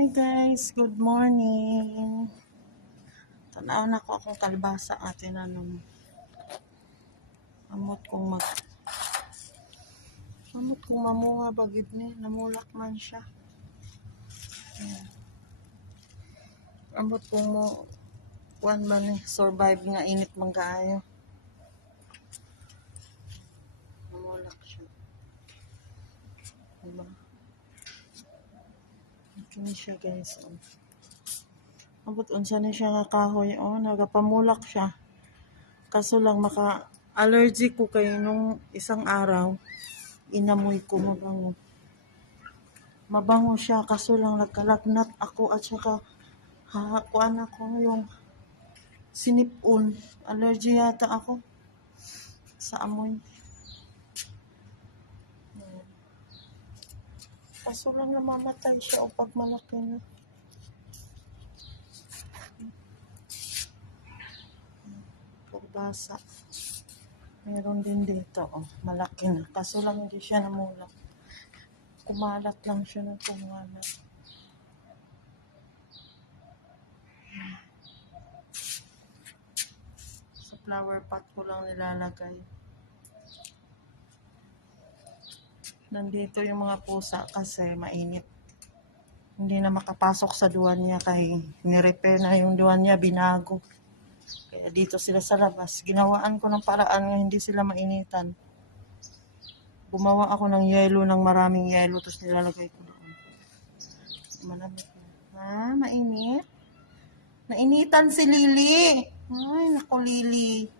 Hi guys, good morning. Tanaw na ko akong kalbasa atin amot kong mamuha bagid ni namulak man siya. Ayan. Amot kong mo kuan man ni survive nga init man kaayo. Namulak siya. Diba? Kini siya guys. Abot unsa ni siya nga kahoy, nagapamulak siya. Kaso lang maka-allergic ko kay nung isang araw, inamoy ko mabango. Mabango siya, kaso lang nagkalagnat ako at saka kuan ako yung sinipon. Allergy yata ako sa amoy. Kaso lang namamatay siya o pag malaki na. Kalbasa. Meron din dito, malaki na. Kaso lang hindi siya namulak. Kumalat lang siya ng kumalat. Sa flower pot ko lang nilalagay. Nandito yung mga pusa kasi mainit. Hindi na makapasok sa duwan niya kaya nirepair na yung duwan niya, binago. Kaya dito sila sa labas. Ginawaan ko ng paraan na hindi sila mainitan. Gumawa ako ng yelo, ng maraming yelo, tapos nilalagay ko doon. Malamig na. Mainit? Nainitan si Lily. Ay, naku Lily.